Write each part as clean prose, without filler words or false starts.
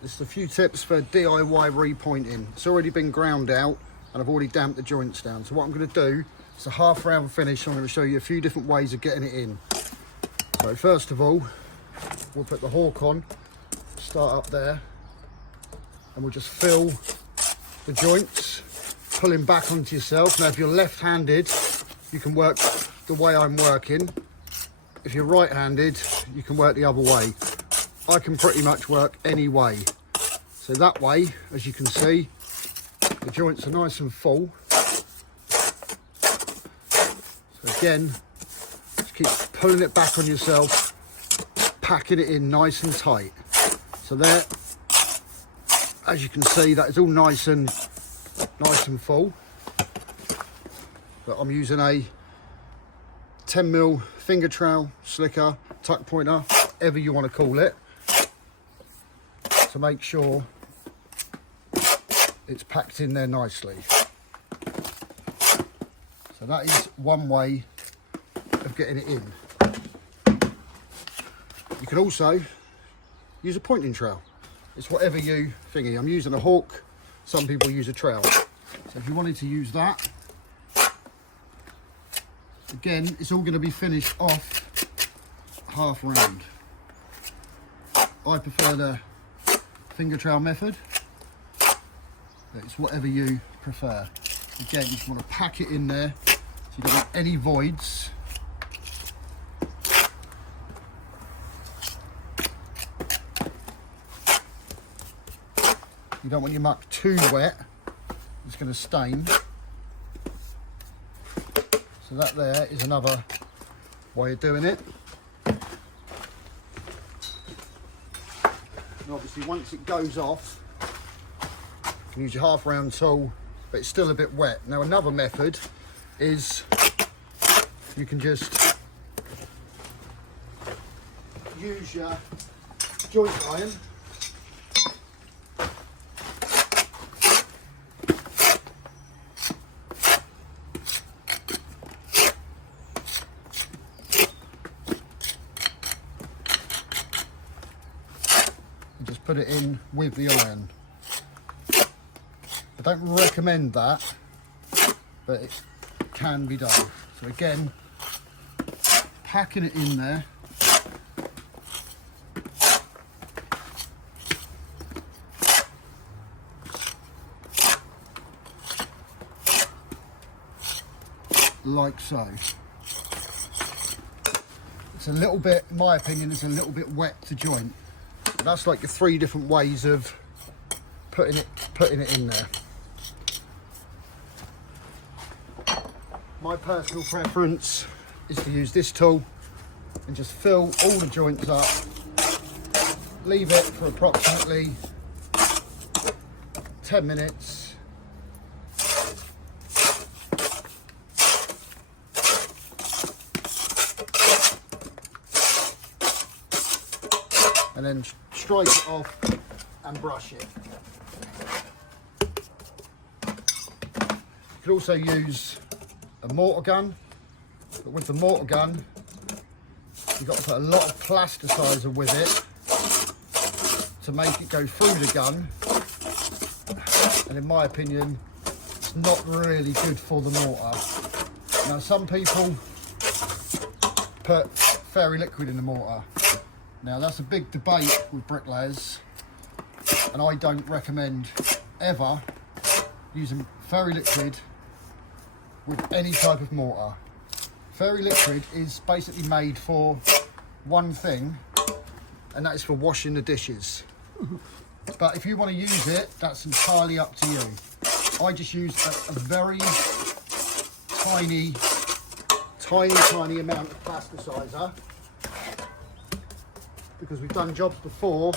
This is a few tips for DIY repointing. It's already been ground out and I've already damped the joints down. So what I'm going to do, it's a half round finish. I'm going to show you a few different ways of getting it in. So first of all, we'll put the hawk on, start up there, and we'll just fill the joints, pulling back onto yourself. Now if you're left-handed, you can work the way I'm working. If you're right-handed, you can work the other way. I can pretty much work any way. So that way, as you can see, the joints are nice and full. So again, just keep pulling it back on yourself, packing it in nice and tight. So there, as you can see, that is all nice and full. But I'm using a 10mm finger trowel, slicker, tuck pointer, whatever you want to call it, to make sure it's packed in there nicely. So that is one way of getting it in. You can also use a pointing trowel. It's whatever you thingy. I'm using a hawk, some people use a trowel. So if you wanted to use that, again, it's all going to be finished off half round. I prefer the finger trowel method, but it's whatever you prefer. Again, you just want to pack it in there so you don't have any voids. You don't want your muck too wet, it's going to stain. So that there is another way of doing it. And obviously once it goes off, you can use your half round tool, but it's still a bit wet. Now another method is you can just use your joint iron . Just put it in with the iron. I don't recommend that, but it can be done. So again, packing it in there. Like so. It's a little bit, in my opinion, it's a little bit wet to joint. That's like the 3 different ways of putting it in there. My personal preference is to use this tool and just fill all the joints up, leave it for approximately 10 minutes. And then strike it off and brush it. You could also use a mortar gun, but with the mortar gun, you've got to put a lot of plasticizer with it to make it go through the gun. And in my opinion, it's not really good for the mortar. Now, some people put fairy liquid in the mortar. Now that's a big debate with bricklayers, and I don't recommend ever using fairy liquid with any type of mortar. Fairy liquid is basically made for one thing, and that is for washing the dishes. But if you want to use it, that's entirely up to you. I just use a very tiny amount of plasticizer, because we've done jobs before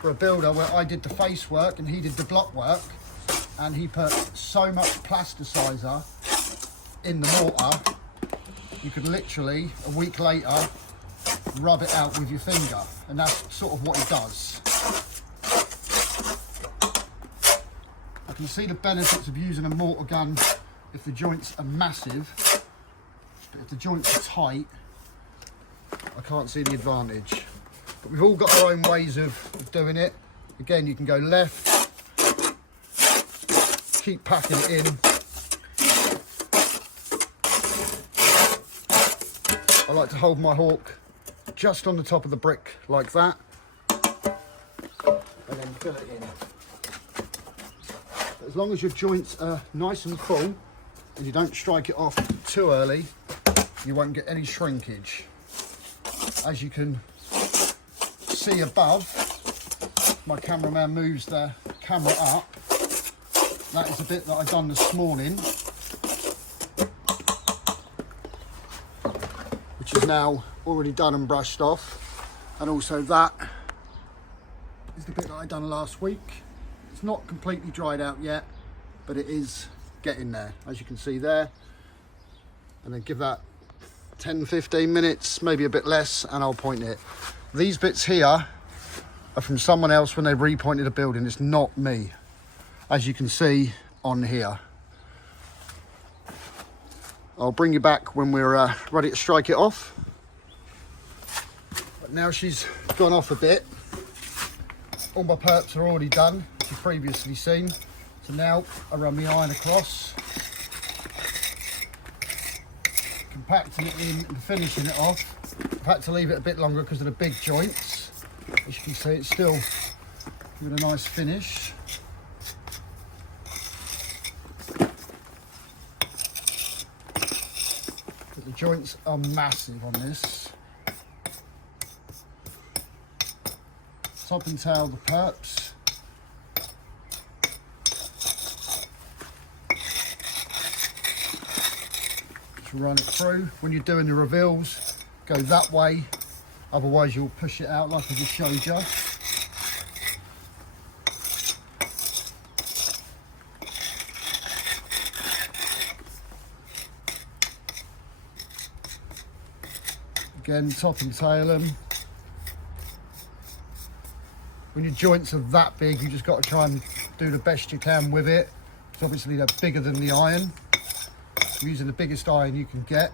for a builder where I did the face work and he did the block work, and he put so much plasticizer in the mortar, you could literally, a week later, rub it out with your finger, and that's sort of what it does. I can see the benefits of using a mortar gun if the joints are massive, but if the joints are tight, I can't see the advantage. But we've all got our own ways of doing it. Again, you can go left, keep packing it in. I like to hold my hawk just on the top of the brick like that, and then fill it in. As long as your joints are nice and full and you don't strike it off too early, you won't get any shrinkage. As you can see above, my cameraman moves the camera up. That is a bit that I've done this morning, which is now already done and brushed off. And also that is the bit that I done last week. It's not completely dried out yet, but it is getting there, as you can see there. And then give that 10-15 minutes, maybe a bit less, and I'll point it. These bits here are from someone else when they repointed a building. It's not me, as you can see on here. I'll bring you back when we're ready to strike it off. But now she's gone off a bit. All my perps are already done, as you've previously seen. So now I run the iron across, compacting it in and finishing it off. I've had to leave it a bit longer because of the big joints. As you can see, it's still giving a nice finish. But the joints are massive on this. Top and tail the perps. Run it through. When you're doing the reveals, go that way, otherwise you'll push it out like I just showed you. Again, top and tail them. When your joints are that big, you just got to try and do the best you can with it, because obviously they're bigger than the iron. I'm using the biggest iron you can get.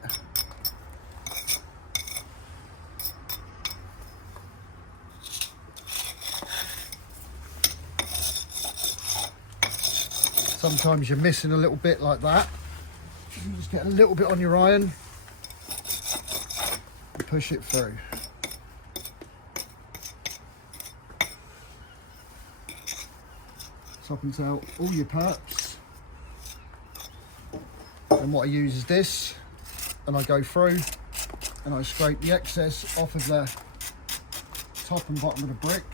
Sometimes you're missing a little bit like that. You just get a little bit on your iron and push it through. Top and tail all your perps. And what I use is this, and I go through and I scrape the excess off of the top and bottom of the brick.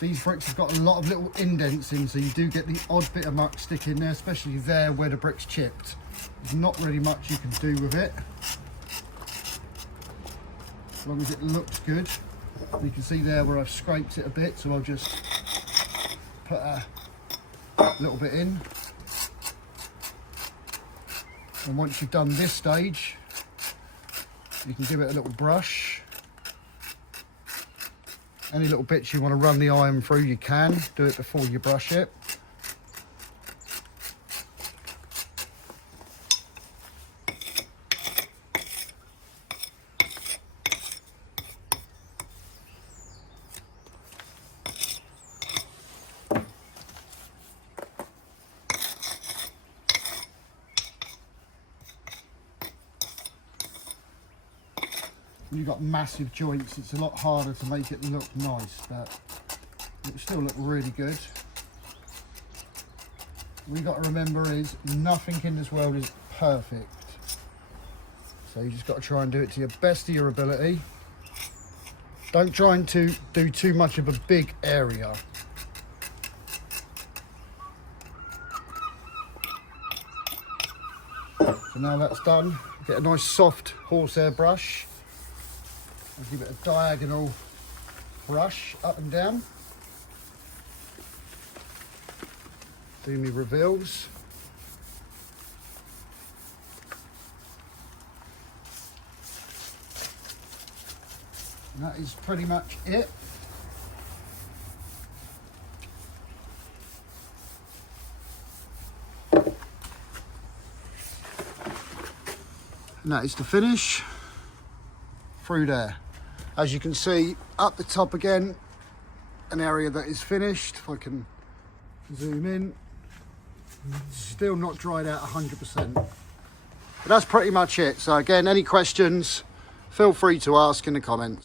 These bricks have got a lot of little indents in, so you do get the odd bit of muck stick in there, especially there where the brick's chipped. There's not really much you can do with it, as long as it looks good. You can see there where I've scraped it a bit, so I'll just put a little bit in. And once you've done this stage, you can give it a little brush. Any little bits you want to run the iron through, you can do it before you brush it. When you've got massive joints, it's a lot harder to make it look nice, but it will still look really good. What you've got to remember is nothing in this world is perfect. So you just got to try and do it to your best of your ability. Don't try and do too much of a big area. So now that's done, get a nice soft horsehair brush. I'll give it a diagonal brush up and down. Do me reveals. And that is pretty much it. And that is the finish through there. As you can see up the top again, an area that is finished. If I can zoom in, still not dried out 100%. But that's pretty much it. So again, any questions, feel free to ask in the comments.